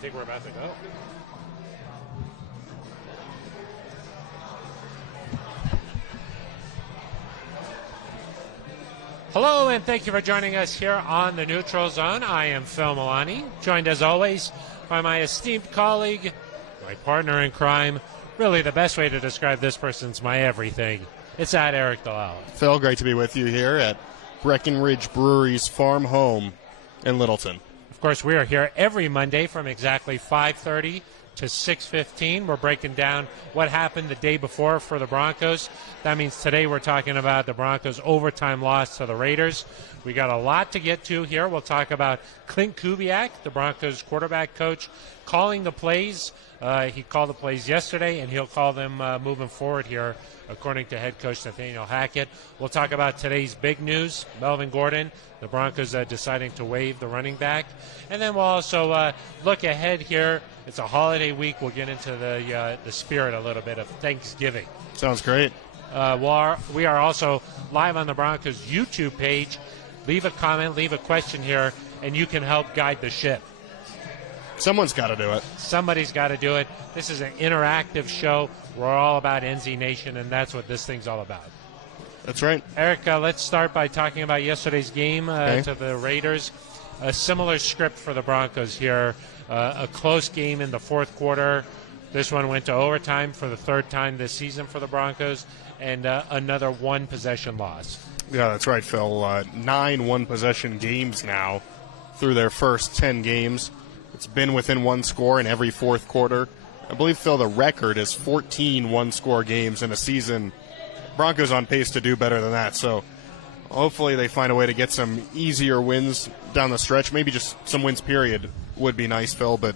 think we're about to go. Hello, and thank you for joining us here on the Neutral Zone. I am Phil Milani, joined as always by my esteemed colleague, my partner in crime. Really, the best way to describe this person's my everything. It's at Aric DiLalla. Phil, great to be with you here at Breckenridge Brewery's farm home in Littleton. Of course, we are here every Monday from exactly 5:30 to 6:15. We're breaking down what happened the day before for the Broncos. That means today we're talking about the Broncos' overtime loss to the Raiders. We got a lot to get to here. We'll talk about Clint Kubiak, the Broncos' quarterback coach, calling the plays. He called the plays yesterday, and he'll call them moving forward here, according to head coach Nathaniel Hackett. We'll talk about today's big news, Melvin Gordon, the Broncos deciding to waive the running back. And then we'll also look ahead here. It's a holiday week. We'll get into the spirit a little bit of Thanksgiving. Sounds great. We are also live on the Broncos YouTube page. Leave a comment, leave a question here, and you can help guide the ship. Someone's got to do it. Somebody's got to do it. This is an interactive show. We're all about NZ Nation, and that's what this thing's all about. That's right. Aric, let's start by talking about yesterday's game to the Raiders. A similar script for the Broncos here. A close game in the fourth quarter. This one went to overtime for the third time this season for the Broncos, and another one-possession loss. Yeah, that's right, Phil. 9 one-possession games now through their first 10 games. It's been within one score in every fourth quarter. I believe, Phil, the record is 14 one-score games in a season. Broncos on pace to do better than that, so hopefully they find a way to get some easier wins down the stretch. Maybe just some wins, period, would be nice, Phil, but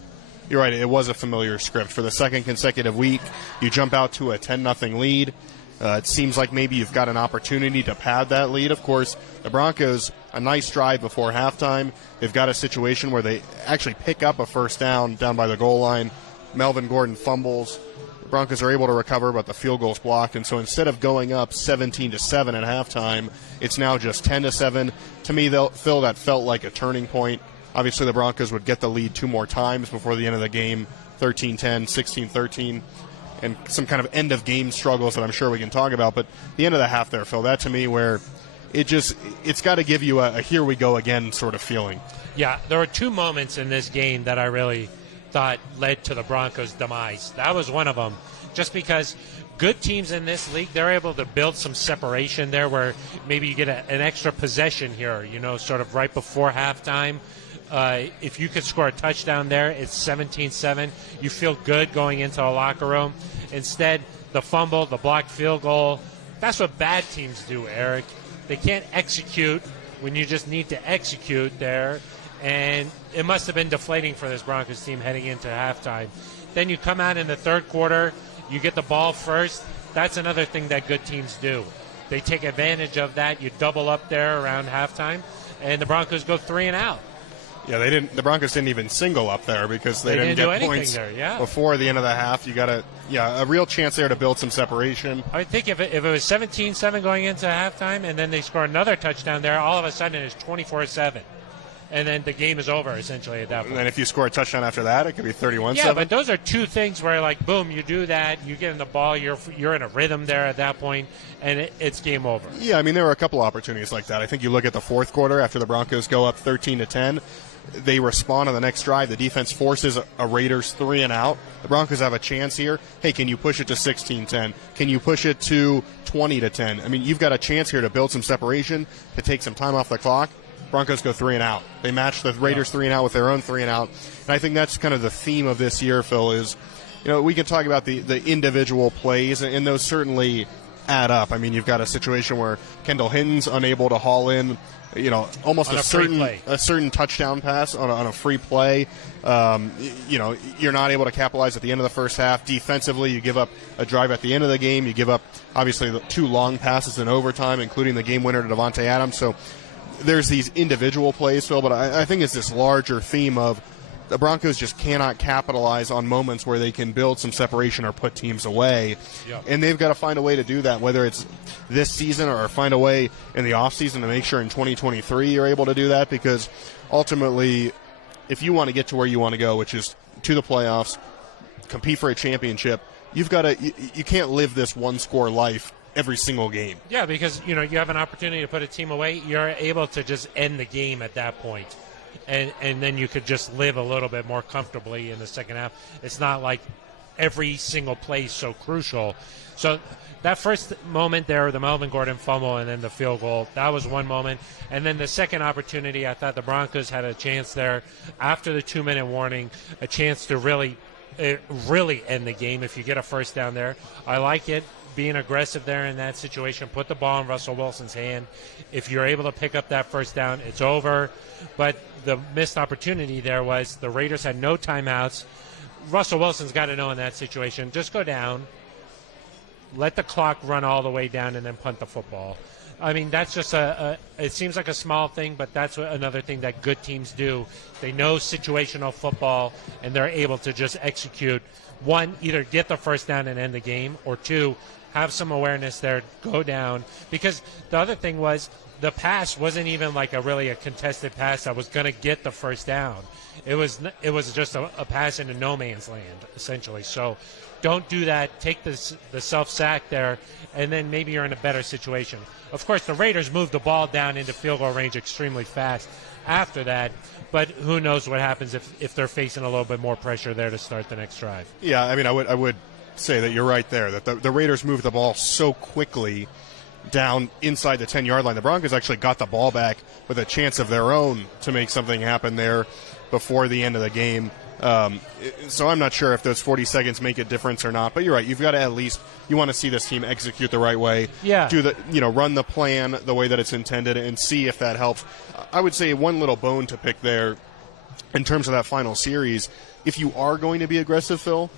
you're right, it was a familiar script. For the second consecutive week, you jump out to a 10-0 lead. It seems like maybe you've got an opportunity to pad that lead. Of course, the Broncos, a nice drive before halftime. They've got a situation where they actually pick up a first down by the goal line. Melvin Gordon fumbles. The Broncos are able to recover, but the field goal's blocked. And so instead of going up 17-7 at halftime, it's now just 10-7. To me, Phil, that felt like a turning point. Obviously, the Broncos would get the lead 2 more times before the end of the game, 13-10, 16-13. And some kind of end-of-game struggles that I'm sure we can talk about. But the end of the half there, Phil, that to me where it's got to give you a here we go again sort of feeling. Yeah, there were 2 moments in this game that I really thought led to the Broncos' demise. That was one of them, just because good teams in this league, they're able to build some separation there where maybe you get an extra possession here, sort of right before halftime. If you could score a touchdown there, it's 17-7. You feel good going into the locker room. Instead, the fumble, the blocked field goal, that's what bad teams do, Aric. They can't execute when you just need to execute there. And it must have been deflating for this Broncos team heading into halftime. Then you come out in the third quarter, you get the ball first. That's another thing that good teams do. They take advantage of that. You double up there around halftime, and the Broncos go 3 and out. Yeah, the Broncos didn't even single up there because they didn't do get points there, yeah. Before the end of the half. You got a real chance there to build some separation. I think if it was 17-7 going into halftime and then they score another touchdown there, all of a sudden it's 24-7. And then the game is over, essentially, at that point. And then if you score a touchdown after that, it could be 31-7. Yeah, but those are 2 things where, like, boom, you do that, you get in the ball, you're in a rhythm there at that point, and it's game over. Yeah, I mean, there were a couple opportunities like that. I think you look at the fourth quarter after the Broncos go up 13-10. They respond on the next drive. The defense forces a Raiders 3 and out. The Broncos have a chance here. Hey, can you push it to 16-10? Can you push it to 20-10? I mean, you've got a chance here to build some separation, to take some time off the clock. Broncos go 3 and out. They match the Raiders 3 and out with their own 3 and out. And I think that's kind of the theme of this year, Phil, is, we can talk about the individual plays, and those certainly add up. I mean, you've got a situation where Kendall Hinton's unable to haul in, almost a certain touchdown pass on a free play. You're not able to capitalize at the end of the first half. Defensively, you give up a drive at the end of the game. You give up, obviously, the 2 long passes in overtime, including the game winner to Devontae Adams. So there's these individual plays, Phil, but I think it's this larger theme of the Broncos just cannot capitalize on moments where they can build some separation or put teams away. Yeah. And they've got to find a way to do that, whether it's this season or find a way in the offseason to make sure in 2023 you're able to do that, because ultimately, if you want to get to where you want to go, which is to the playoffs, compete for a championship, you can't live this one-score life every single game. Yeah, because you have an opportunity to put a team away. You're able to just end the game at that point, and then you could just live a little bit more comfortably in the second half. It's not like every single play is so crucial. So that first moment there, the Melvin Gordon fumble and then the field goal, that was one moment. And then the second opportunity, I thought the Broncos had a chance there after the 2-minute warning, a chance to really end the game if you get a first down there. I like it. Being aggressive there in that situation, put the ball in Russell Wilson's hand. If you're able to pick up that first down, it's over. But the missed opportunity there was the Raiders had no timeouts. Russell Wilson's got to know in that situation, just go down, let the clock run all the way down, and then punt the football. I mean, that's just it seems like a small thing, but that's another thing that good teams do. They know situational football, and they're able to just execute. One, either get the first down and end the game, or two, have some awareness there, go down. Because the other thing was the pass wasn't even like a contested pass that was going to get the first down. It was just a pass into no man's land, essentially. So don't do that. Take the self-sack there, and then maybe you're in a better situation. Of course, the Raiders moved the ball down into field goal range extremely fast after that, but who knows what happens if they're facing a little bit more pressure there to start the next drive. Yeah, I mean, I would say that you're right there, that the Raiders moved the ball so quickly down inside the 10-yard line. The Broncos actually got the ball back with a chance of their own to make something happen there before the end of the game. So I'm not sure if those 40 seconds make a difference or not, but you're right. You've got to you want to see this team execute the right way. Yeah. Run the plan the way that it's intended and see if that helps. I would say one little bone to pick there in terms of that final series. If you are going to be aggressive, Phil,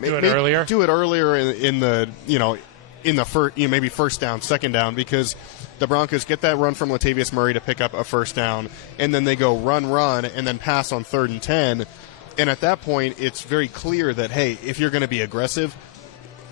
do it earlier. Do it earlier in the first, maybe first down, second down, because the Broncos get that run from Latavius Murray to pick up a first down, and then they go run, and then pass on 3rd and 10. And at that point, it's very clear that, hey, if you're going to be aggressive,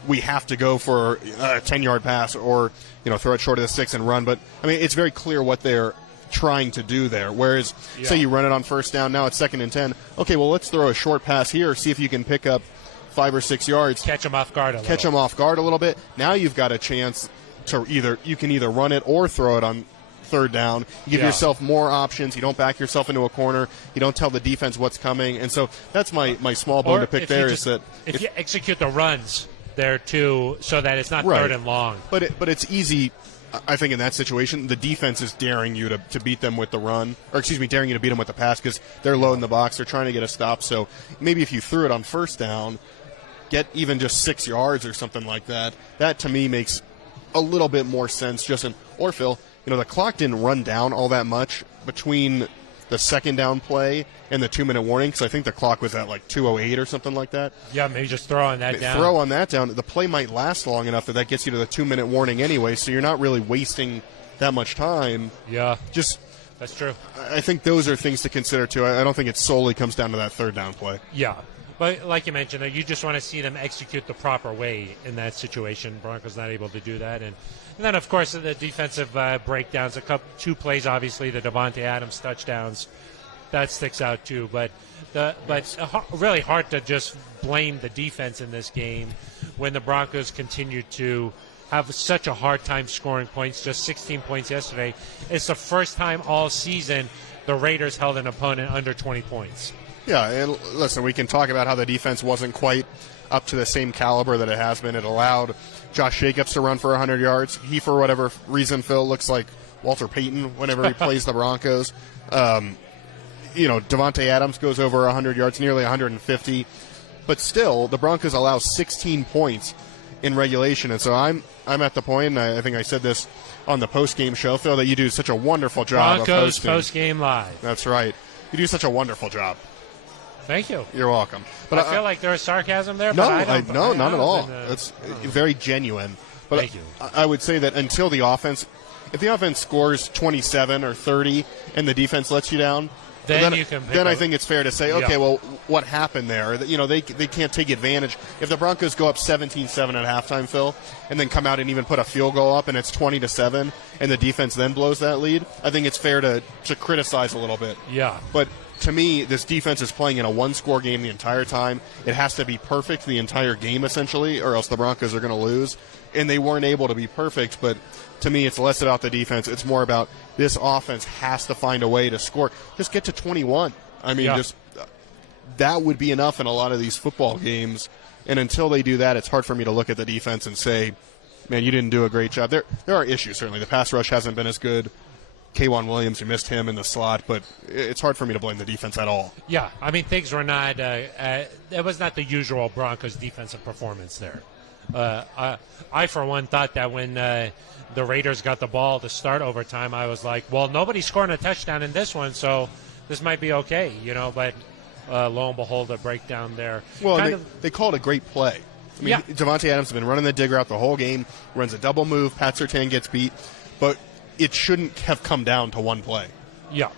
we have to go for a 10-yard pass or, throw it short of the 6 and run. But, I mean, it's very clear what they're trying to do there. Whereas, say you run it on first down, now it's 2nd and 10. Okay, well, let's throw a short pass here, see if you can pick up 5 or 6 yards. Catch them off guard a little bit. Now you've got a chance to either run it or throw it on 3rd down. You give yourself more options. You don't back yourself into a corner. You don't tell the defense what's coming. And so that's my small bone to pick there. If you execute the runs there too, so that it's not 3rd and long. But it's easy. I think in that situation, the defense is daring you to beat them with the run, daring you to beat them with the pass because they're low in the box. They're trying to get a stop. So maybe if you threw it on first down, get even just 6 yards or something like that. That to me makes a little bit more sense. Or Phil, the clock didn't run down all that much between the second down play and the 2-minute warning because I think the clock was at like 2:08 or something like that. Yeah, maybe just throw on that down. Throw on that down. The play might last long enough that gets you to the 2-minute warning anyway, so you're not really wasting that much time. Yeah, that's true. I think those are things to consider too. I don't think it solely comes down to that 3rd down play. Yeah. But like you mentioned, you just want to see them execute the proper way in that situation. Broncos not able to do that. And then, of course, the defensive breakdowns, 2 plays, obviously, the Davante Adams touchdowns, that sticks out too. But really hard to just blame the defense in this game when the Broncos continue to have such a hard time scoring points, just 16 points yesterday. It's the first time all season the Raiders held an opponent under 20 points. Yeah, and listen, we can talk about how the defense wasn't quite up to the same caliber that it has been. It allowed Josh Jacobs to run for 100 yards. He, for whatever reason, Phil, looks like Walter Payton whenever he plays the Broncos. Davante Adams goes over 100 yards, nearly 150. But still, the Broncos allow 16 points in regulation. And so I'm at the point, and I think I said this on the post-game show, Phil, that you do such a wonderful job of Broncos hosting. post-game live. That's right. You do such a wonderful job. Thank you. You're welcome. But I feel like there was sarcasm there. No, but not at all. It's very genuine. But Thank you. I would say that until the offense, if the offense scores 27 or 30 and the defense lets you down, then I think it's fair to say, okay, well, what happened there? They can't take advantage. If the Broncos go up 17-7 at halftime, Phil, and then come out and even put a field goal up and it's 20-7 and the defense then blows that lead, I think it's fair to criticize a little bit. Yeah. But to me, this defense is playing in a one-score game the entire time. It has to be perfect the entire game, essentially, or else the Broncos are going to lose. And they weren't able to be perfect, but to me, it's less about the defense. It's more about this offense has to find a way to score. Just get to 21. I mean, just that would be enough in a lot of these football games. And until they do that, it's hard for me to look at the defense and say, man, you didn't do a great job. There are issues, certainly. The pass rush hasn't been as good. K'Wan Williams, you missed him in the slot, but it's hard for me to blame the defense at all. Yeah, I mean, things were not it was not the usual Broncos defensive performance there. I, for one, thought that when the Raiders got the ball to start overtime, I was like, well, nobody's scoring a touchdown in this one, so this might be okay, but lo and behold, a breakdown there. Well, they called a great play. I mean, Davante Adams has been running the dig route the whole game, runs a double move, Pat Surtain gets beat, but it shouldn't have come down to one play. Yeah,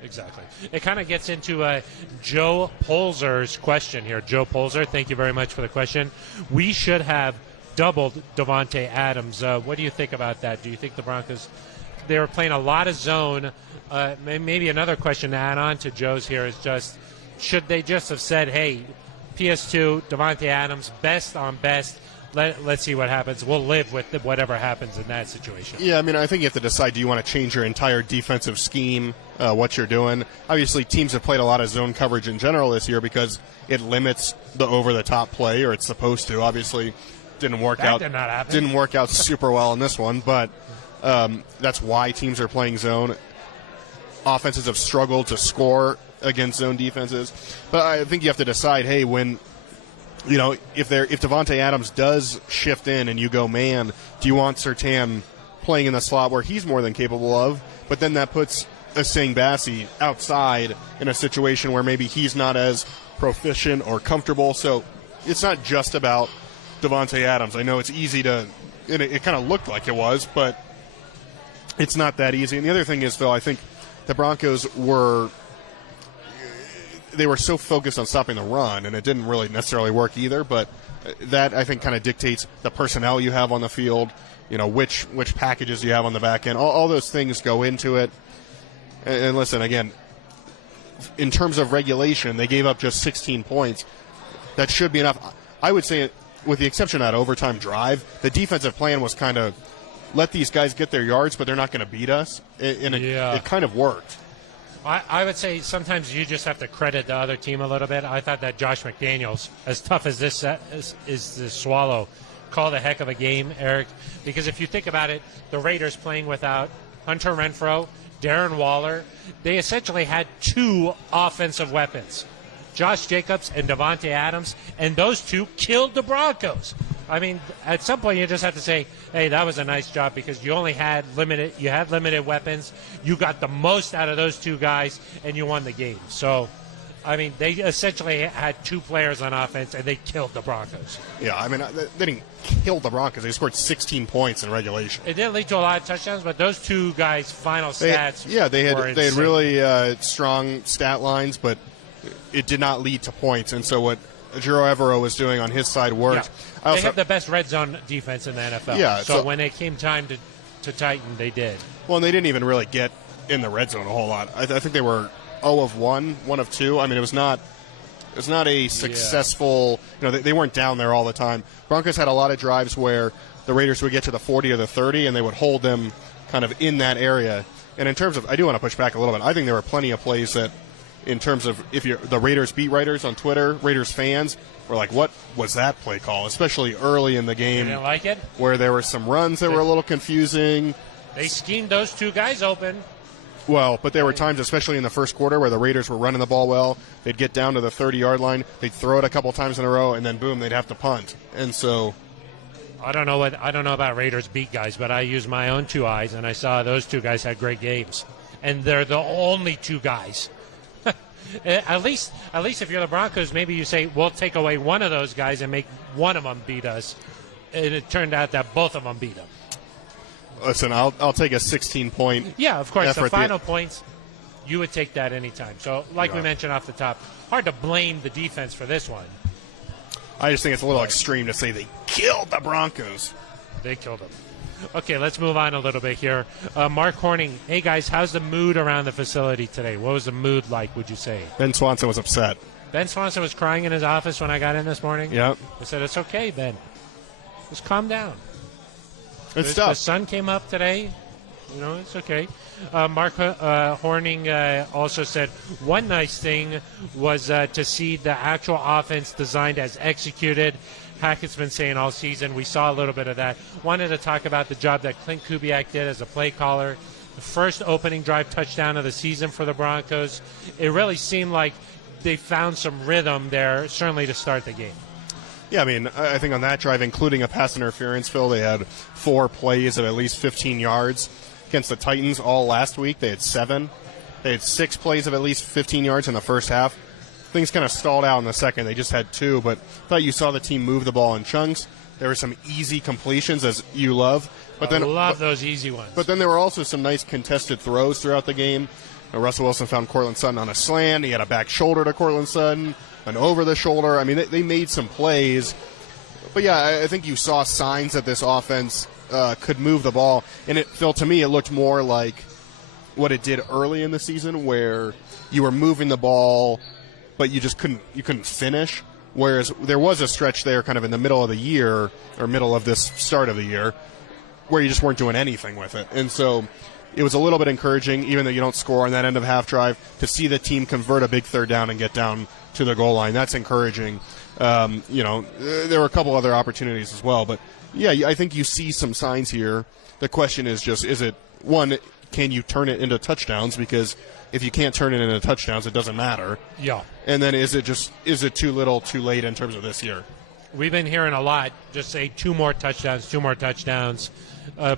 exactly. It kind of gets into Joe Polzer's question here. Joe Polzer, thank you very much for the question. We should have doubled Davante Adams. What do you think about that? Do you think the Broncos, they were playing a lot of zone? Maybe another question to add on to Joe's here is just, should they just have said, hey, PS2, Davante Adams, best on best, let's see what happens. We'll live with whatever happens in that situation. Yeah, I mean, I think you have to decide, do you want to change your entire defensive scheme, what you're doing? Obviously, teams have played a lot of zone coverage in general this year because it limits the over-the-top play, or it's supposed to. Obviously, didn't work out. Did not happen. Didn't work out super well in this one, but that's why teams are playing zone. Offenses have struggled to score against zone defenses. But I think you have to decide, hey, when – if Davante Adams does shift in and you go man, do you want Surtain playing in the slot where he's more than capable of? But then that puts Asing Bassi outside in a situation where maybe he's not as proficient or comfortable. So it's not just about Davante Adams. I know it's easy to – it kind of looked like it was, but it's not that easy. And the other thing is, Phil, I think the Broncos were – they were so focused on stopping the run, and it didn't really necessarily work either, but that, I think, kind of dictates the personnel you have on the field, which packages you have on the back end. All those things go into it. And listen, again, in terms of regulation, they gave up just 16 points. That should be enough. I would say, with the exception of that overtime drive, the defensive plan was kind of let these guys get their yards, but they're not going to beat us, and it kind of worked. I would say sometimes you just have to credit the other team a little bit. I thought that Josh McDaniels, as tough as this is to swallow, called a heck of a game, Eric. Because if you think about it, the Raiders playing without Hunter Renfrow, Darren Waller, they essentially had two offensive weapons, Josh Jacobs and Davante Adams, and those two killed the Broncos. I mean, at some point you just have to say, hey, that was a nice job because you had limited weapons. You got the most out of those two guys, and you won the game. So, I mean, they essentially had two players on offense, and they killed the Broncos. Yeah, I mean, they didn't kill the Broncos. They scored 16 points in regulation. It didn't lead to a lot of touchdowns, but those two guys' final stats they had really strong stat lines, but it did not lead to points. And so what Jiro Evero was doing on his side worked. Yeah. They have the best red zone defense in the NFL. Yeah, so when it came time to tighten, they did. Well, and they didn't even really get in the red zone a whole lot. I think they were 0 of 1, 1 of 2. I mean, it was not a successful. They weren't down there all the time. Broncos had a lot of drives where the Raiders would get to the 40 or the 30, and they would hold them kind of in that area. And in terms of, I do want to push back a little bit. I think there were plenty of plays that, in terms of if you're the Raiders beat writers on Twitter, Raiders fans were like, what was that play call? Especially early in the game. You didn't like it? Where there were some runs that were a little confusing. They schemed those two guys open. Well, but there were times, especially in the first quarter, where the Raiders were running the ball well. They'd get down to the 30-yard line. They'd throw it a couple times in a row, and then, boom, they'd have to punt. And so I don't know about Raiders beat guys, but I used my own two eyes, and I saw those two guys had great games. And they're the only two guys. At least if you're the Broncos, maybe you say, we'll take away one of those guys and make one of them beat us. And it turned out that both of them beat them. Listen, I'll take a 16-point. Yeah, of course. The final points, you would take that anytime. So, like we mentioned off the top, hard to blame the defense for this one. I just think it's a little extreme to say they killed the Broncos. They killed them. Okay, let's move on a little bit here. Mark Horning, hey guys, how's the mood around the facility today? What was the mood like, would you say? Ben Swanson was upset. Ben Swanson was crying in his office when I got in this morning. Yep. I said, it's okay, Ben. Just calm down. It's tough. The sun came up today. It's okay. Mark Horning also said one nice thing was to see the actual offense designed as executed. Hackett's been saying all season. We saw a little bit of that. Wanted to talk about the job that Clint Kubiak did as a play caller. The first opening drive touchdown of the season for the Broncos. It really seemed like they found some rhythm there, certainly to start the game. Yeah, I mean, I think on that drive, including a pass interference, Phil, they had 4 plays of at least 15 yards. Against the Titans all last week, they had 7. They had 6 plays of at least 15 yards in the first half. Things kind of stalled out in the second. They just had 2, but I thought you saw the team move the ball in chunks. There were some easy completions, as you love. But I love those easy ones. But then there were also some nice contested throws throughout the game. Russell Wilson found Cortland Sutton on a slant. He had a back shoulder to Cortland Sutton, an over the shoulder. I mean, they made some plays. But, yeah, I think you saw signs that this offense could move the ball. And Phil, to me, it looked more like what it did early in the season, where you were moving the ball, but you just couldn't finish. Whereas there was a stretch there kind of in the middle of the year, or middle of this start of the year, where you just weren't doing anything with it. And so it was a little bit encouraging, even though you don't score on that end of half drive, to see the team convert a big third down and get down to the goal line. That's encouraging. There were a couple other opportunities as well. But, yeah, I think you see some signs here. The question is just, is it, one, can you turn it into touchdowns? Because if you can't turn it into touchdowns, it doesn't matter. Yeah. And then is it too little, too late in terms of this year? We've been hearing a lot, just say 2 more touchdowns.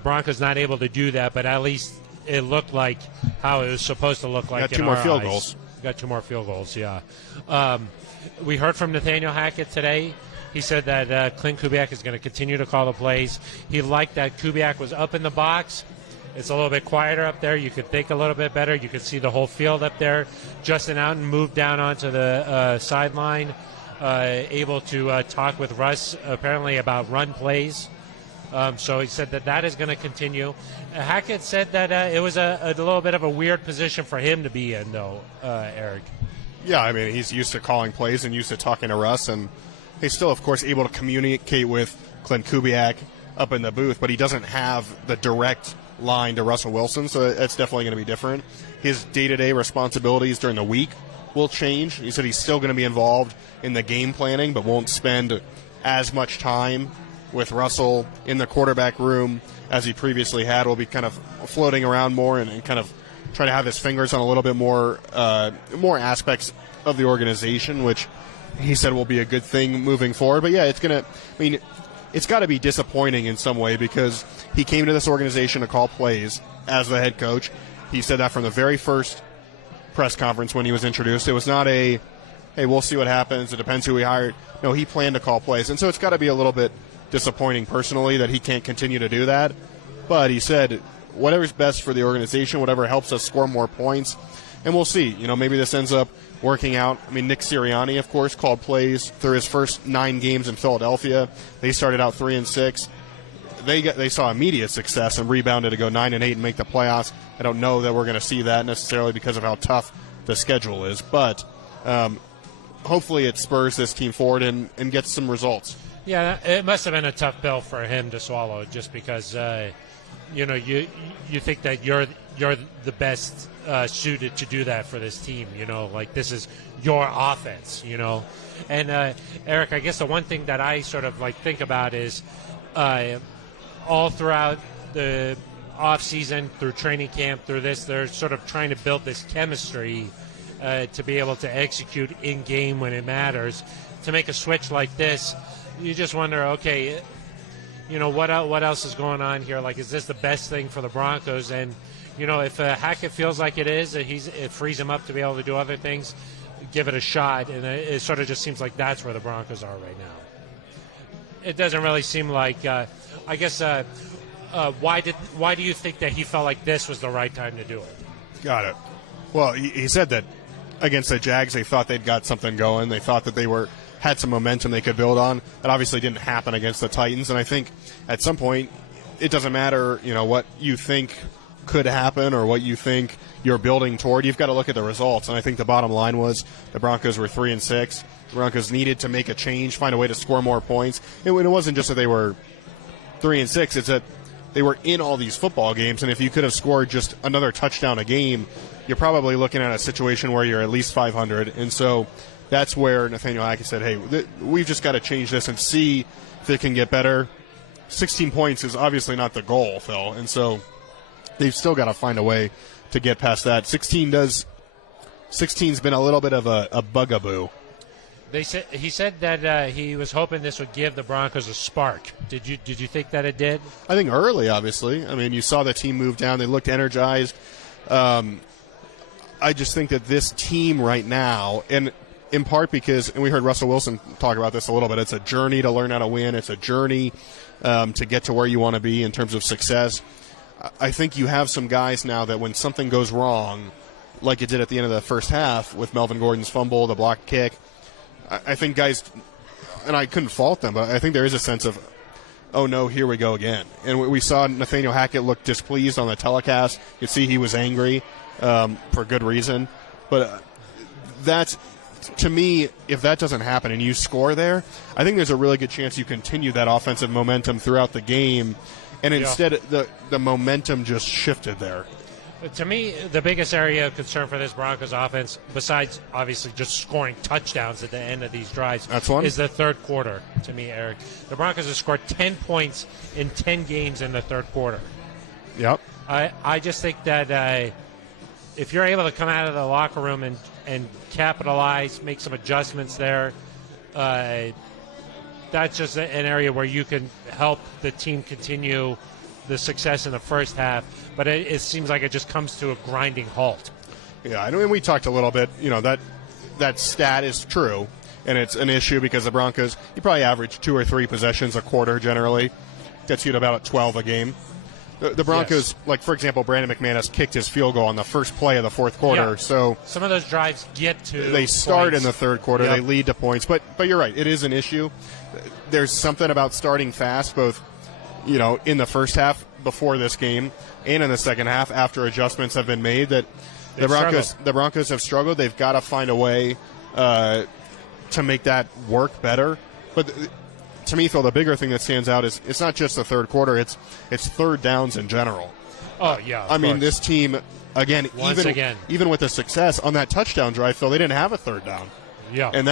Broncos not able to do that, but at least it looked like how it was supposed to look like. Got 2 more field goals. Got 2 more field goals, yeah. We heard from Nathaniel Hackett today. He said that Clint Kubiak is going to continue to call the plays. He liked that Kubiak was up in the box. It's a little bit quieter up there. You could think a little bit better. You could see the whole field up there. Justin Outen moved down onto the sideline, able to talk with Russ apparently about run plays. So he said that is going to continue. Hackett said that it was a little bit of a weird position for him to be in, though, Eric. Yeah, I mean, he's used to calling plays and used to talking to Russ, and he's still, of course, able to communicate with Clint Kubiak up in the booth, but he doesn't have the direct line to Russell Wilson, so that's definitely going to be different. His day-to-day responsibilities during the week will change. He said he's still going to be involved in the game planning, but won't spend as much time with Russell in the quarterback room as he previously had. Will be kind of floating around more and kind of try to have his fingers on a little bit more aspects of the organization, which he said will be a good thing moving forward. But yeah, it's got to be disappointing in some way, because he came to this organization to call plays as the head coach. He said that from the very first press conference when he was introduced. It was not hey, we'll see what happens, it depends who we hired. No, he planned to call plays. And so it's got to be a little bit disappointing personally that he can't continue to do that. But he said whatever's best for the organization, whatever helps us score more points, and we'll see. Maybe this ends up working out. I mean, Nick Sirianni, of course, called plays through his first 9 games in Philadelphia. They started out 3-6. They saw immediate success and rebounded to go 9-8 and make the playoffs. I don't know that we're going to see that necessarily because of how tough the schedule is, but hopefully it spurs this team forward and gets some results. Yeah, it must have been a tough pill for him to swallow, just because you think that you're the best suited to do that for this team. Like this is your offense. And Eric, I guess the one thing that I sort of think about is all throughout the off season, through training camp, through this, they're sort of trying to build this chemistry to be able to execute in game when it matters. To make a switch like this, you just wonder, okay, what else is going on here? Like, is this the best thing for the Broncos? And if Hackett feels like it is, it frees him up to be able to do other things, give it a shot. And it sort of just seems like that's where the Broncos are right now. It doesn't really seem like. I guess. Why do you think that he felt like this was the right time to do it? Got it. Well, he said that against the Jags, they thought they'd got something going. They thought that they had some momentum they could build on. That obviously didn't happen against the Titans. And I think at some point it doesn't matter, what you think could happen or what you think you're building toward. You've got to look at the results. And I think the bottom line was the Broncos were 3-6. The Broncos needed to make a change, find a way to score more points. It wasn't just that they were 3-6. It's that they were in all these football games. And if you could have scored just another touchdown a game, you're probably looking at a situation where you're at least 500. And so that's where Nathaniel Hackett said, hey, we've just got to change this and see if it can get better. 16 points is obviously not the goal, Phil. And so they've still got to find a way to get past that. 16's been a little bit of a bugaboo. He said that he was hoping this would give the Broncos a spark. Did you think that it did? I think early, obviously. I mean, you saw the team move down. They looked energized. I just think that this team right now, and in part because, and we heard Russell Wilson talk about this a little bit, it's a journey to learn how to win. It's a journey to get to where you want to be in terms of success. I think you have some guys now that when something goes wrong, like it did at the end of the first half with Melvin Gordon's fumble, the blocked kick, I think guys, and I couldn't fault them, but I think there is a sense of, oh no, here we go again. And we saw Nathaniel Hackett look displeased on the telecast. You could see he was angry for good reason. But that's, to me, if that doesn't happen and you score there, I think there's a really good chance you continue that offensive momentum throughout the game. And instead, the momentum just shifted there. To me, the biggest area of concern for this Broncos offense, besides obviously just scoring touchdowns at the end of these drives, is the third quarter, to me, Eric. The Broncos have scored 10 points in 10 games in the third quarter. Yep. I just think that if you're able to come out of the locker room and capitalize, make some adjustments there, that's just an area where you can help the team continue the success in the first half, but it seems like it just comes to a grinding halt. Yeah, I know, and we talked a little bit, that stat is true, and it's an issue because the Broncos, you probably average 2 or 3 possessions a quarter generally, gets you to about 12 a game. The Broncos, like, for example, Brandon McManus kicked his field goal on the first play of the fourth quarter. Yeah. So some of those drives get to They start points. in the third quarter. Yep. They lead to points. But you're right. It is an issue. There's something about starting fast, both, in the first half before this game and in the second half after adjustments have been made, that the Broncos have struggled. They've got to find a way to make that work better. But to me, Phil, the bigger thing that stands out is it's not just the third quarter, it's third downs in general. Oh, yeah. I mean, this team, again, even with the success on that touchdown drive, Phil, they didn't have a third down. Yeah. And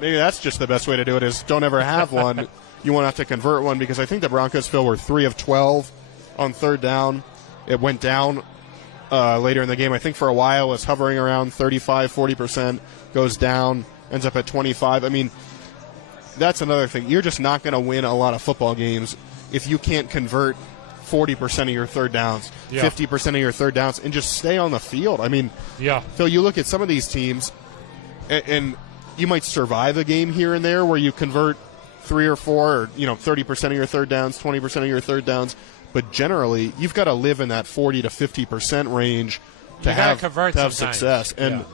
maybe that's just the best way to do it, is don't ever have one. You won't have to convert one, because I think the Broncos, Phil, were 3 of 12 on third down. It went down later in the game. I think for a while it was hovering around 35, 40%, goes down, ends up at 25. I mean, that's another thing. You're just not going to win a lot of football games if you can't convert 40% of your third downs, 50% of your third downs, and just stay on the field. I mean, Phil, you look at some of these teams, and you might survive a game here and there where you convert 3 or 4 or 30% of your third downs, 20% of your third downs, but generally you've got to live in that 40 to 50% range to have success. And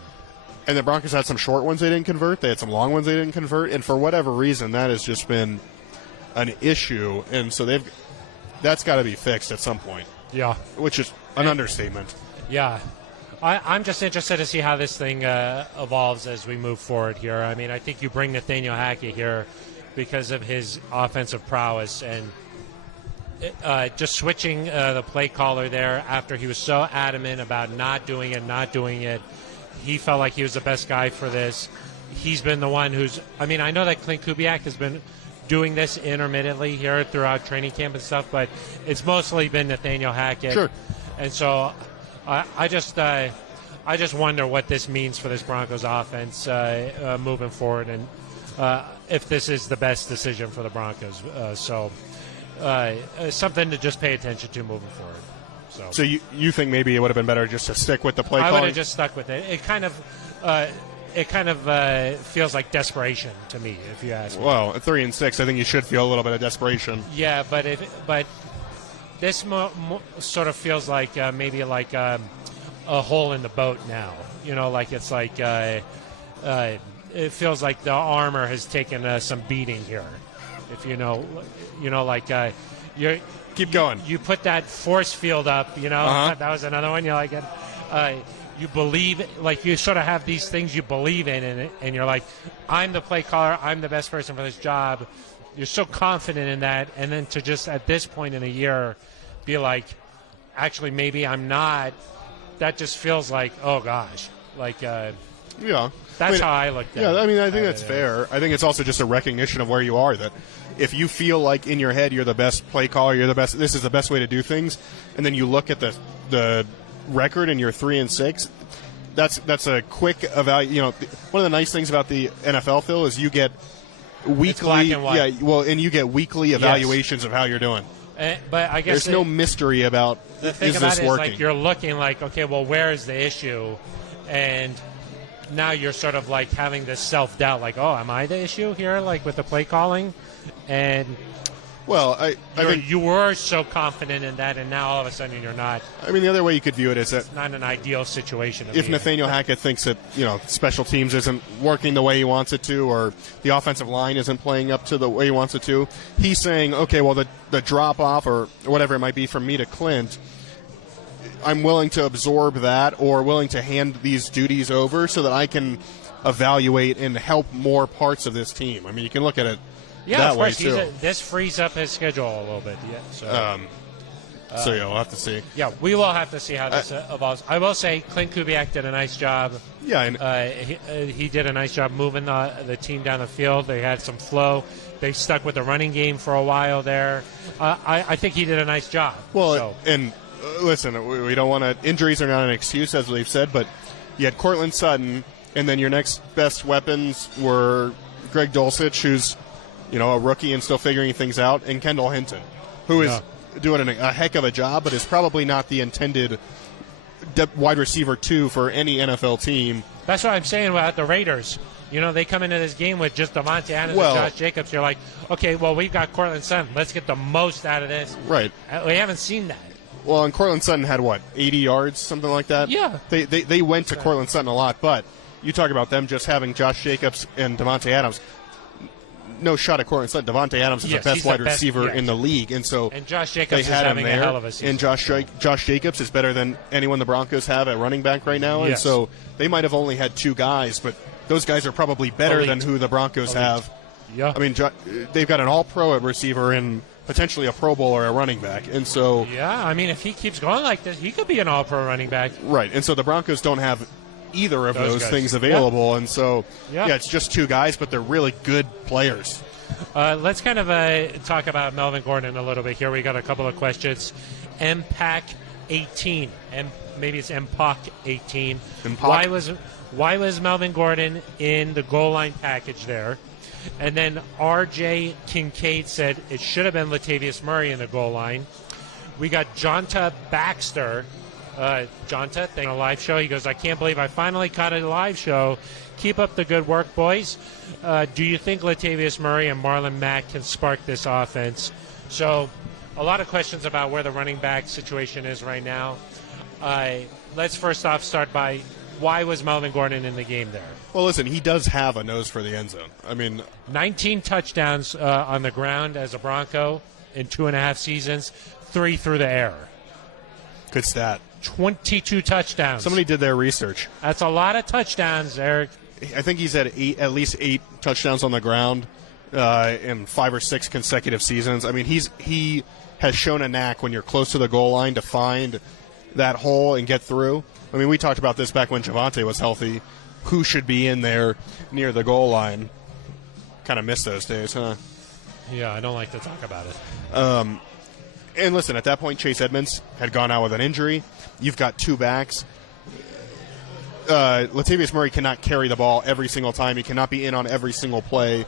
the Broncos had some short ones they didn't convert. They had some long ones they didn't convert. And for whatever reason, that has just been an issue. And so that's got to be fixed at some point. Yeah. Which is an understatement. Yeah. I'm just interested to see how this thing evolves as we move forward here. I mean, I think you bring Nathaniel Hackett here because of his offensive prowess, and just switching the play caller there after he was so adamant about not doing it. He felt like he was the best guy for this. He's been the one who's – I mean, I know that Clint Kubiak has been doing this intermittently here throughout training camp and stuff, but it's mostly been Nathaniel Hackett. Sure. And so I just wonder what this means for this Broncos offense moving forward, and if this is the best decision for the Broncos. Something to just pay attention to moving forward. So you think maybe it would have been better just to stick with the play calling? I would have just stuck with it. It kind of feels like desperation to me, if you ask me. Well, at 3-6, I think you should feel a little bit of desperation. Yeah, but this sort of feels like maybe like a hole in the boat now. Like it's like it feels like the armor has taken some beating here. If Keep going. You put that force field up, That was another one. You're like, you believe, like you sort of have these things you believe in, and you're like, I'm the play caller, I'm the best person for this job. You're so confident in that, and then to just at this point in the year be like, actually, maybe I'm not. That just feels like, oh gosh, like That's how I looked at it. Yeah, I mean, I think that's fair. I think it's also just a recognition of where you are, that if you feel like in your head you're the best play caller, you're the best, this is the best way to do things, and then you look at the record and you're 3-6, that's a quick evaluation. One of the nice things about the NFL, Phil, is you get weekly, it's black and white. And you get weekly evaluations of how you're doing. But I guess there's no mystery about the thing is about this it working. is like you're looking like, okay, well, where is the issue? And now you're sort of like having this self-doubt, like, oh, am I the issue here, like with the play calling? And well, I think you were so confident in that, and now all of a sudden you're not. I mean, the other way you could view it is that it's not an ideal situation. If Nathaniel Hackett thinks that special teams isn't working the way he wants it to, or the offensive line isn't playing up to the way he wants it to, he's saying, okay, well, the drop off or whatever it might be from me to Clint, I'm willing to absorb that or willing to hand these duties over so that I can evaluate and help more parts of this team. I mean, you can look at it that way too. This frees up his schedule a little bit. Yeah, so we'll have to see. Yeah, we will have to see how this evolves. I will say Clint Kubiak did a nice job. Yeah, he did a nice job moving the team down the field. They had some flow. They stuck with the running game for a while there. I think he did a nice job. Well, listen, we don't want to. Injuries are not an excuse, as we've said, but you had Cortland Sutton, and then your next best weapons were Greg Dulcich, who's a rookie and still figuring things out, and Kendall Hinton, who is doing a heck of a job, but is probably not the intended wide receiver 2 for any NFL team. That's what I'm saying about the Raiders. They come into this game with just Davante Adams and Josh Jacobs. You're like, okay, well, we've got Cortland Sutton. Let's get the most out of this. Right. We haven't seen that. Well, and Cortland Sutton had, 80 yards, something like that? Yeah. They went to Cortland Sutton a lot, but you talk about them just having Josh Jacobs and Davante Adams. No shot at Cortland Sutton. Davante Adams is the best wide receiver in the league, and Josh Jacobs is having a hell of a season. And Josh Jacobs is better than anyone the Broncos have at running back right now, and so they might have only had 2 guys, but those guys are probably better than who the Broncos have. Yeah. I mean, they've got an all-pro receiver and potentially a Pro Bowl or a running back, and so yeah, I mean, if he keeps going like this, he could be an all-pro running back. Right, and so the Broncos don't have either of those things available, and so it's just 2 guys, but they're really good players. Let's kind of talk about Melvin Gordon a little bit here. We got a couple of questions. MPAC 18, maybe it's MPOC 18. Why was Melvin Gordon in the goal line package there? And then R.J. Kincaid said it should have been Latavius Murray in the goal line. We got Jonta Baxter. Jonta, thank you on a live show. He goes, I can't believe I finally caught a live show. Keep up the good work, boys. Do you think Latavius Murray and Marlon Mack can spark this offense? So a lot of questions about where the running back situation is right now. Let's first off start by why was Melvin Gordon in the game there? Well, listen, he does have a nose for the end zone. I mean, 19 touchdowns on the ground as a Bronco in 2.5 seasons, 3 through the air. Good stat. 22 touchdowns. Somebody did their research. That's a lot of touchdowns, Eric. I think he's had at least 8 touchdowns on the ground in 5 or 6 consecutive seasons. I mean, he has shown a knack when you're close to the goal line to find that hole and get through. I mean, we talked about this back when Javonte was healthy. Who should be in there near the goal line? Kind of miss those days, huh? Yeah, I don't like to talk about it. And listen, at that point, Chase Edmonds had gone out with an injury. You've got 2 backs. Latavius Murray cannot carry the ball every single time. He cannot be in on every single play.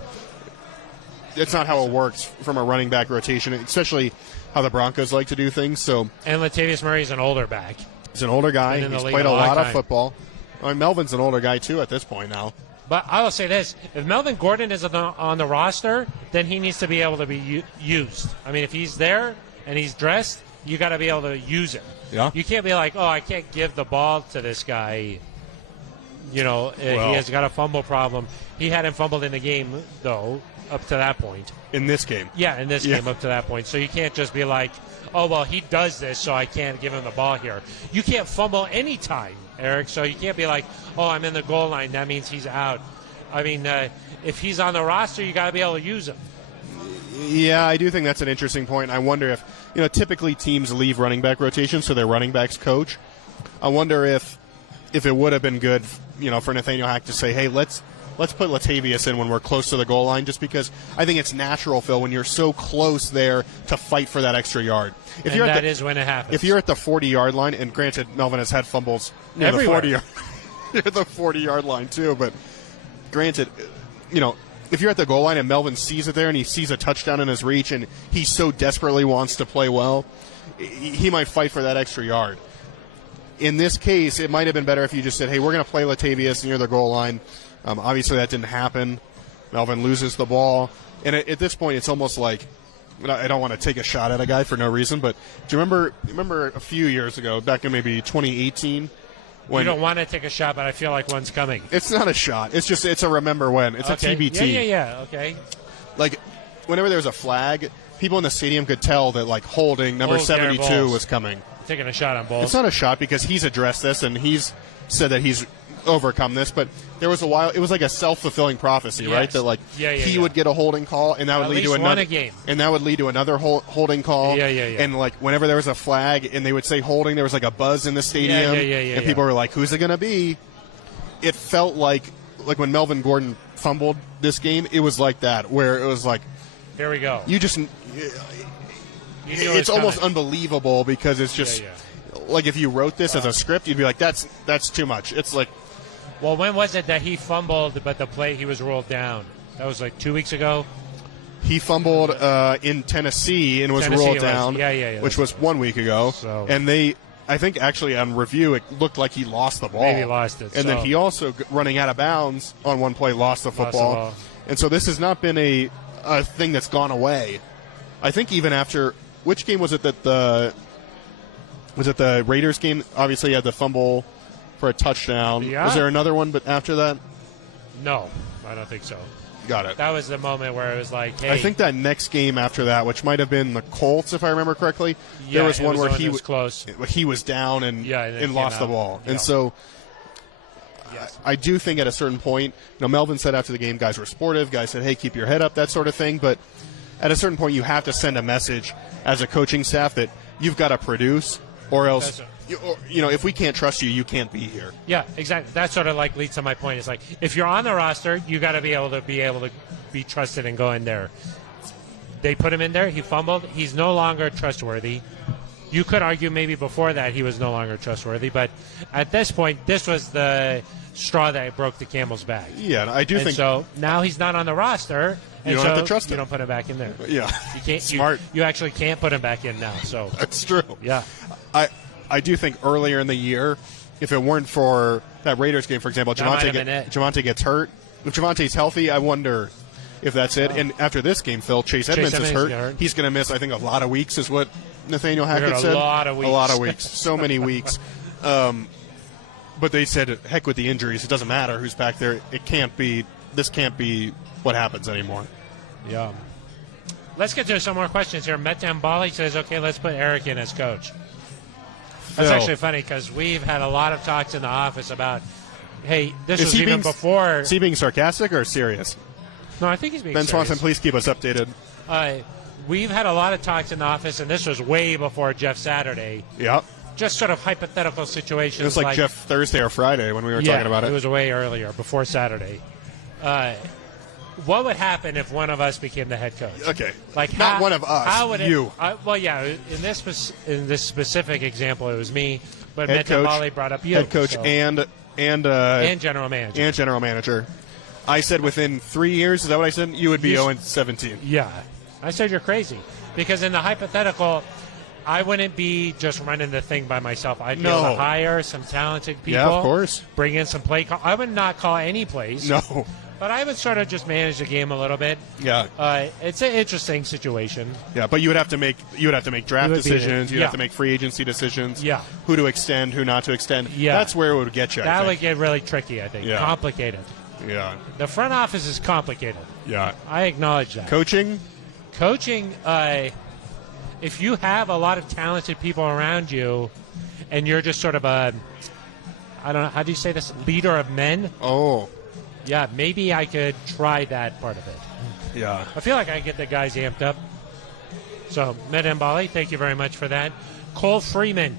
It's not how it works from a running back rotation, especially how the Broncos like to do things. And Latavius Murray's an older back. He's an older guy. He's played a lot of football. I mean, Melvin's an older guy, too, at this point now. But I will say this. If Melvin Gordon is on the roster, then he needs to be able to be used. I mean, if he's there and he's dressed, you got to be able to use him. Yeah. You can't be like, oh, I can't give the ball to this guy. He has got a fumble problem. He hadn't fumbled in the game, though, up to that point. In this game? Yeah, in this game up to that point. So you can't just be like, oh, well, he does this, so I can't give him the ball here. You can't fumble any time, Eric, so you can't be like, oh, I'm in the goal line. That means he's out. I mean, if he's on the roster, you got to be able to use him. Yeah, I do think that's an interesting point. I wonder if, typically teams leave running back rotation, so their running backs coach. I wonder if it would have been good, for Nathaniel Hack to say, hey, let's put Latavius in when we're close to the goal line, just because I think it's natural, Phil, when you're so close there to fight for that extra yard. That is when it happens. If you're at the 40-yard line, and granted, Melvin has had fumbles near everywhere. Near the 40-yard line too, but granted, if you're at the goal line and Melvin sees it there and he sees a touchdown in his reach and he so desperately wants to play well, he might fight for that extra yard. In this case, it might have been better if you just said, hey, we're going to play Latavius near the goal line. Obviously, that didn't happen. Melvin loses the ball. And at this point, it's almost like, I don't want to take a shot at a guy for no reason, but do you remember a few years ago, back in maybe 2018, when you don't want to take a shot, but I feel like one's coming. It's not a shot. It's a remember when. It's okay. a TBT. Yeah. Okay. Like, whenever there was a flag, people in the stadium could tell that, like, holding number 72 was coming. Taking a shot on balls. It's not a shot because he's addressed this and he's said that he's overcome this, but there was a while it was like a self-fulfilling prophecy, right? That he would get a holding call and that would lead to another game. And that would lead to another holding call. Yeah. And like whenever there was a flag and they would say holding, there was like a buzz in the stadium and people were like, who's it going to be? It felt like when Melvin Gordon fumbled this game, it was like that, where it was like, here we go. You just it's almost unbelievable because it's just like if you wrote this as a script, you'd be like, that's too much. It's like, well, when was it that he fumbled, but the play he was ruled down? That was like 2 weeks ago. He fumbled in Tennessee and was ruled down, which was 1 week ago. So. And I think actually on review, it looked like he lost the ball. Maybe lost it. And then he also, running out of bounds on one play, lost the football. And so this has not been a thing that's gone away. I think even after, which game was it that was it the Raiders game? Obviously, he had the fumble for a touchdown. Yeah. Was there another one but after that? No, I don't think so. Got it. That was the moment where it was like, hey. I think that next game after that, which might have been the Colts, if I remember correctly, there was one where he was close. He was down and lost the ball. Yeah. And so yes. I do think at a certain point, Melvin said after the game, guys were sportive. Guys said, hey, keep your head up, that sort of thing. But at a certain point, you have to send a message as a coaching staff that you've got to produce, or else, if we can't trust you, you can't be here. Yeah, exactly. That sort of like leads to my point. It's like if you're on the roster, you got to be able to be trusted and go in there. They put him in there. He fumbled. He's no longer trustworthy. You could argue maybe before that he was no longer trustworthy, but at this point, this was the straw that broke the camel's back. Yeah, I do think so. Now he's not on the roster. You don't have to trust him. You don't put him back in there. Yeah, you can't. Smart. You actually can't put him back in now. So that's true. Yeah, I do think earlier in the year, if it weren't for that Raiders game, for example, Javonte gets hurt. If Javante's healthy, I wonder if that's it. And after this game, Phil, Chase Edmonds is hurt. He's going to miss, I think, a lot of weeks, is what Nathaniel Hackett said. A lot of weeks. So many weeks. But they said, heck with the injuries. It doesn't matter who's back there. This can't be what happens anymore. Yeah. Let's get to some more questions here. Metan Bali says, okay, let's put Aric in as coach. That's actually funny because we've had a lot of talks in the office about, hey, this was even before. Is he being sarcastic or serious? No, I think he's being Ben serious. Swanson, please keep us updated. We've had a lot of talks in the office, and this was way before Jeff Saturday. Yep. Just sort of hypothetical situations. It was like Jeff Thursday or Friday when we were talking about it. It was way earlier, before Saturday. What would happen if one of us became the head coach? Okay, not one of us. How would you? Well, yeah. In this specific example, it was me. But head coach, Molly brought up you, head coach, and general manager. And general manager. I said within 3 years. Is that what I said? You would be 0-17. Yeah, I said you're crazy because in the hypothetical, I wouldn't be just running the thing by myself. I'd be able to hire some talented people. Yeah, of course. Bring in some play. I would not call any plays. No. But I would sort of just manage the game a little bit. Yeah. It's an interesting situation. Yeah, but you would have to make draft decisions. You'd yeah. have to make free agency decisions. Yeah. Who to extend, who not to extend. Yeah. That's where it would get you. That would get really tricky, I think. Yeah. Complicated. Yeah. The front office is complicated. Yeah. I acknowledge that. Coaching, if you have a lot of talented people around you and you're just sort of a, I don't know, how do you say this, leader of men? Oh. Yeah, maybe I could try that part of it. Yeah. I feel like I get the guys amped up. So, Medembali, thank you very much for that. Cole Freeman,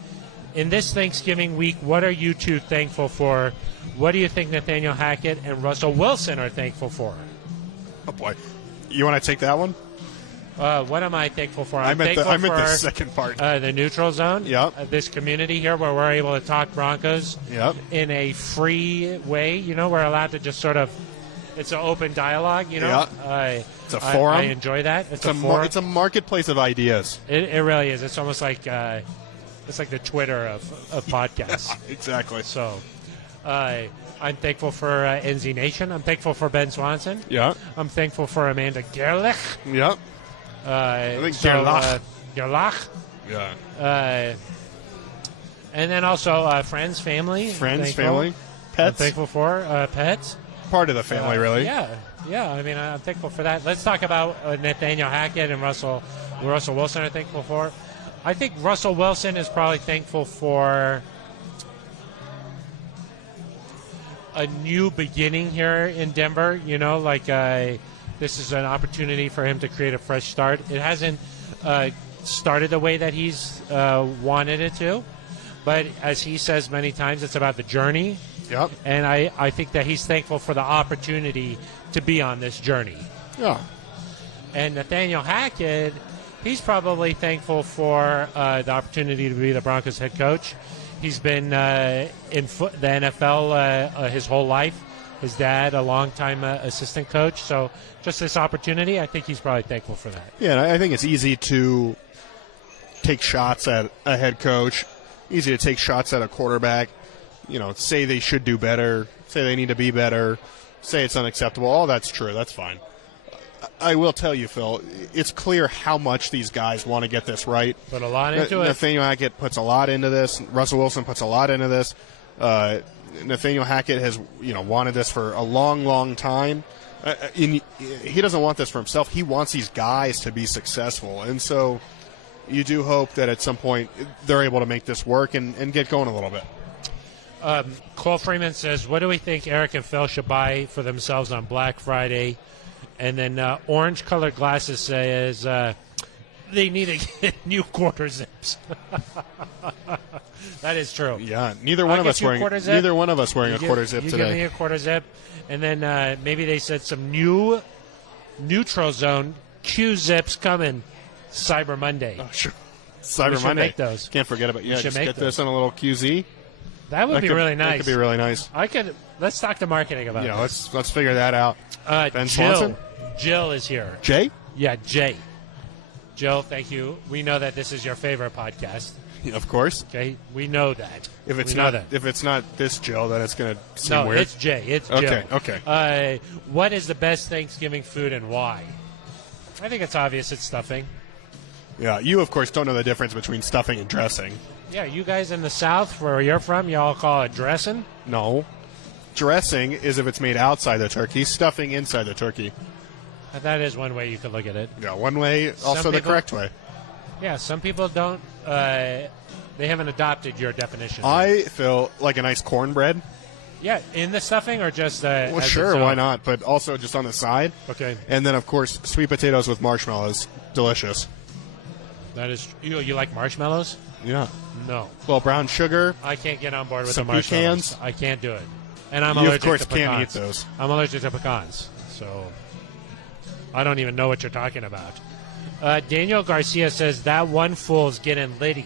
in this Thanksgiving week, what are you two thankful for? What do you think Nathaniel Hackett and Russell Wilson are thankful for? Oh, boy. You want to take that one? What am I thankful for? I meant thankful the for second part. the neutral zone. Yep. This community here where we're able to talk Broncos Yep. in a free way. You know, we're allowed to just sort of, it's an open dialogue, you know. Yep. It's a forum. I enjoy that. It's a forum. It's a marketplace of ideas. It really is. It's almost like it's like the Twitter of podcasts. Yeah, exactly. So I'm thankful for NZ Nation. I'm thankful for Ben Swanson. Yeah. I'm thankful for Amanda Gerlich. Yep. I think Gerlach. Gerlach. Yeah. And then also friends, family. Friends, thankful. family, I'm pets. thankful for pets. Part of the family, really. Yeah. I mean, I'm thankful for that. Let's talk about Nathaniel Hackett and Russell Wilson are thankful for. I think Russell Wilson is probably thankful for a new beginning here in Denver. You know, like this is an opportunity for him to create a fresh start. It hasn't started the way that he's wanted it to, but as he says many times, it's about the journey. Yep. And I think that he's thankful for the opportunity to be on this journey. Yeah. And Nathaniel Hackett, he's probably thankful for the opportunity to be the Broncos head coach. He's been the NFL his whole life. His dad, a longtime assistant coach. So just this opportunity, I think he's probably thankful for that. Yeah, and I think it's easy to take shots at a head coach, easy to take shots at a quarterback, you know, say they should do better, say they need to be better, say it's unacceptable. All that's true. That's fine. I will tell you, Phil, it's clear how much these guys want to get this right. Put a lot into it. Nathaniel Hackett puts a lot into this. Russell Wilson puts a lot into this. Nathaniel Hackett has, wanted this for a long, long time. He doesn't want this for himself. He wants these guys to be successful. And so you do hope that at some point they're able to make this work and get going a little bit. Cole Freeman says, what do we think Aric and Phil should buy for themselves on Black Friday? And then orange-colored glasses says they need to get new quarter zips. That is true. Yeah, neither one of us wearing a quarter zip you today. Give me a quarter zip, and then maybe they said some new neutral zone Q zips coming Cyber Monday. Oh, sure. Cyber Monday. Make those. Can't forget about just get this on a little QZ. That would be really nice. That could be really nice. Let's talk to marketing about this. Let's figure that out. Ben Swanson? Jill is here. Jay? Yeah, Jay. Jill, thank you. We know that this is your favorite podcast. Yeah, of course. Okay, we know that. If it's not this Jill, then it's going to seem weird. No, it's Jay. It's Jill. Okay. What is the best Thanksgiving food and why? I think it's obvious. It's stuffing. Yeah, you of course don't know the difference between stuffing and dressing. Yeah, you guys in the South, where you're from, y'all call it dressing? No. Dressing is if it's made outside the turkey. Stuffing inside the turkey. That is one way you could look at it. Yeah, one way, also the correct way. Yeah, some people don't. They haven't adopted your definition. I feel like a nice cornbread. Yeah, in the stuffing or just. Well, sure, why not? But also just on the side. Okay. And then, of course, sweet potatoes with marshmallows. Delicious. That is. You like marshmallows? Yeah. No. Well, brown sugar. I can't get on board with some the marshmallows. Pecans. I can't do it. And I'm you, allergic of course, to pecans. can't eat those. I'm allergic to pecans. So I don't even know what you're talking about. Daniel Garcia says that one fool's getting litty.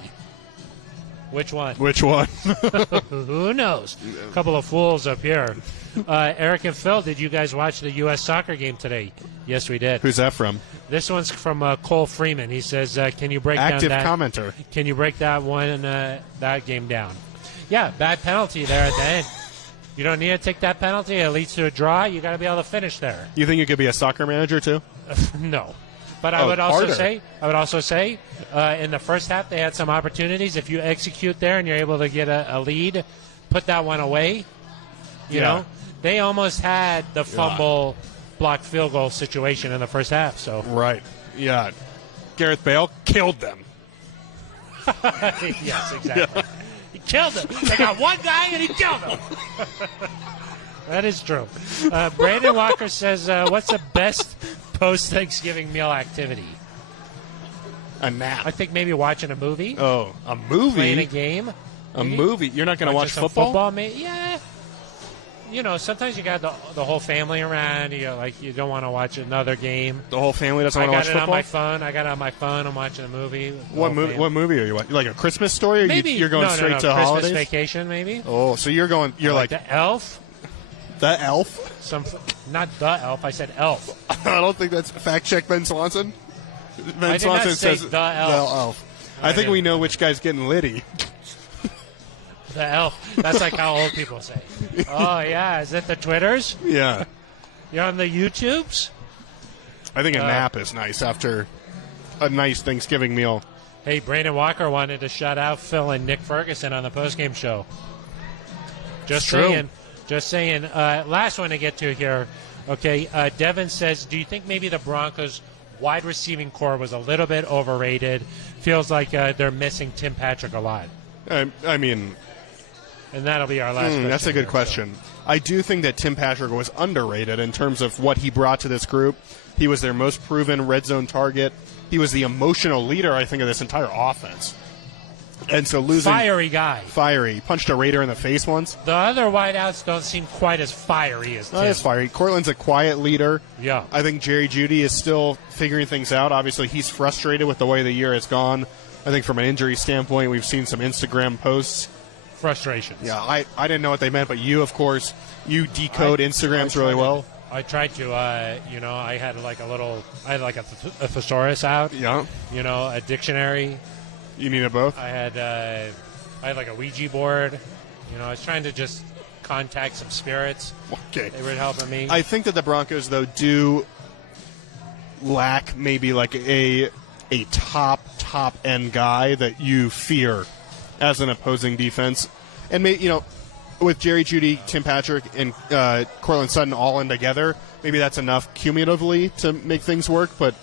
Which one? Who knows? A couple of fools up here. Aric and Phil, did you guys watch the U.S. soccer game today? Yes, we did. Who's that from? This one's from Cole Freeman. He says, "Can you break active down that commenter? Can you break that one that game down?" Yeah, bad penalty there at the end. You don't need to take that penalty. It leads to a draw. You got to be able to finish there. You think you could be a soccer manager too? No. But I would also harder. say, in the first half they had some opportunities. If you execute there and you're able to get a lead, put that one away. You know, they almost had the fumble, blocked field goal situation in the first half. So right, yeah, Gareth Bale killed them. Yes, exactly. Yeah. He killed them. They got one guy and he killed them. That is true. Brandon Walker says, "What's the best post-Thanksgiving meal activity?" A nap. I think maybe watching a movie. Oh, a movie? Playing a game. A movie? You're not going to watch football? Yeah. You know, sometimes you got the whole family around. You don't want to watch another game. The whole family doesn't want to watch football? I got it on my phone. I'm watching a movie. What movie are you watching? Like a Christmas Story? Or maybe. You're going straight to Christmas holidays? Vacation, maybe. Oh, so you're like The Elf? The Elf? Not The Elf. I said Elf. I don't think that's fact check Ben Swanson. Ben Swanson says The Elf. I think we know which guy's getting litty. The Elf. That's like how old people say. Oh, yeah. Is it the Twitters? Yeah. You're on the YouTubes? I think a nap is nice after a nice Thanksgiving meal. Hey, Brandon Walker wanted to shout out Phil and Nick Ferguson on the postgame show. Just saying. Last one to get to here. Okay, Devin says, do you think maybe the Broncos' wide receiving core was a little bit overrated? Feels like they're missing Tim Patrick a lot. I mean... And that'll be our last question. That's a good question. I do think that Tim Patrick was underrated in terms of what he brought to this group. He was their most proven red zone target. He was the emotional leader, I think, of this entire offense. And so losing... Fiery guy. Fiery. Punched a Raider in the face once. The other wideouts don't seem quite as fiery as Tim. Not as fiery. Cortland's a quiet leader. Yeah. I think Jerry Jeudy is still figuring things out. Obviously, he's frustrated with the way the year has gone. I think from an injury standpoint, we've seen some Instagram posts. Frustrations. Yeah, I didn't know what they meant, but you, of course, you decode Instagrams really well. I tried to, I had like a thesaurus out. Yeah. You know, a dictionary. You needed both? I had like a Ouija board. You know, I was trying to just contact some spirits. Okay. They were helping me. I think that the Broncos, though, do lack maybe like a top end guy that you fear as an opposing defense. And, with Jerry Jeudy, Tim Patrick, and Cortland Sutton all in together, maybe that's enough cumulatively to make things work. But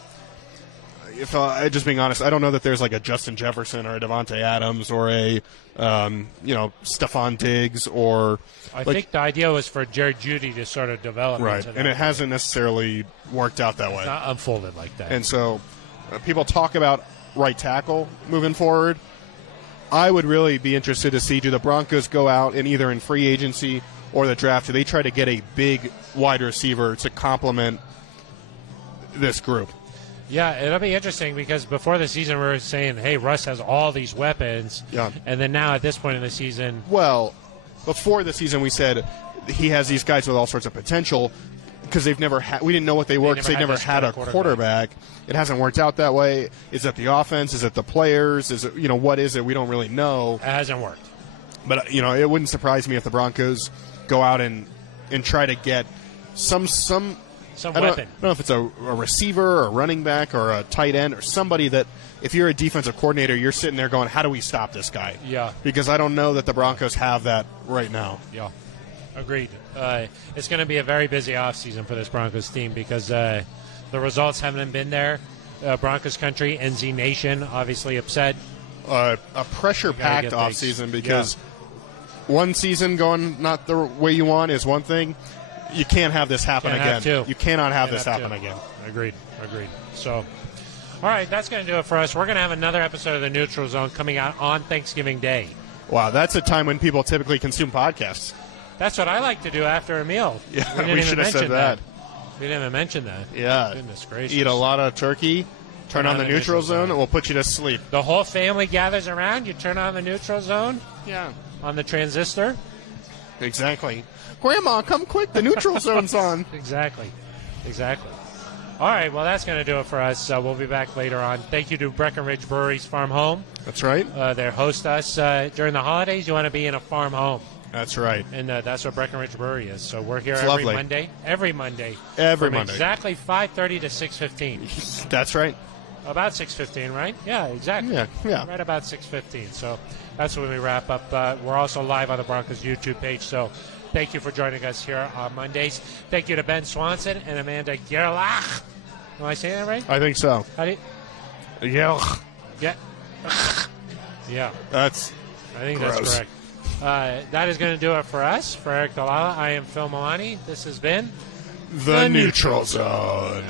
if just being honest, I don't know that there's like a Justin Jefferson or a Devontae Adams or a, Stephon Diggs or... I think the idea was for Jerry Jeudy to sort of develop right, into that. And it hasn't necessarily worked out that way. It's not unfolded like that. And so people talk about right tackle moving forward. I would really be interested to see, do the Broncos go out and either in free agency or the draft, do they try to get a big wide receiver to complement this group? Yeah, it'll be interesting because before the season we were saying, hey, Russ has all these weapons. Yeah. And then now at this point in the season... Well, before the season we said he has these guys with all sorts of potential because we didn't know what they were because they never had a quarterback. It hasn't worked out that way. Is it the offense? Is it the players? Is it, what is it? We don't really know. It hasn't worked. But, it wouldn't surprise me if the Broncos go out and try to get some weapon. I don't know if it's a receiver or a running back or a tight end or somebody that, if you're a defensive coordinator, you're sitting there going, how do we stop this guy? Yeah. Because I don't know that the Broncos have that right now. Yeah. Agreed. It's going to be a very busy offseason for this Broncos team because the results haven't been there. Broncos country, NZ Nation, obviously upset. A pressure-packed offseason because one season going not the way you want is one thing. You can't have this happen again. You cannot have this happen again. Agreed. So, all right, that's going to do it for us. We're going to have another episode of The Neutral Zone coming out on Thanksgiving Day. Wow, that's a time when people typically consume podcasts. That's what I like to do after a meal. Yeah, we should have said that. We didn't even mention that. Yeah. Goodness gracious. Eat a lot of turkey, turn on the neutral zone, and we'll put you to sleep. The whole family gathers around, you turn on the neutral zone. Yeah. On the transistor. Exactly. Grandma, come quick, the neutral zone's on. Exactly. All right, well, that's going to do it for us. We'll be back later on. Thank you to Breckenridge Brewery's Farm Home. That's right. They host us during the holidays. You want to be in a farm home. That's right. And that's what Breckenridge Brewery is. So we're here It's every lovely. Monday. Every Monday. Every from Monday. Exactly 5:30 to 6:15. That's right. About 6:15, right? Yeah, exactly. Yeah. Right about 6:15. So that's when we wrap up. We're also live on the Broncos YouTube page. So thank you for joining us here on Mondays. Thank you to Ben Swanson and Amanda Gerlach. Am I saying that right? I think so. How do you? Yeah. Yeah. Yeah. I think gross. that's correct. That is going to do it for us. For Aric DiLalla, I am Phil Milani. This has been The Neutral Zone.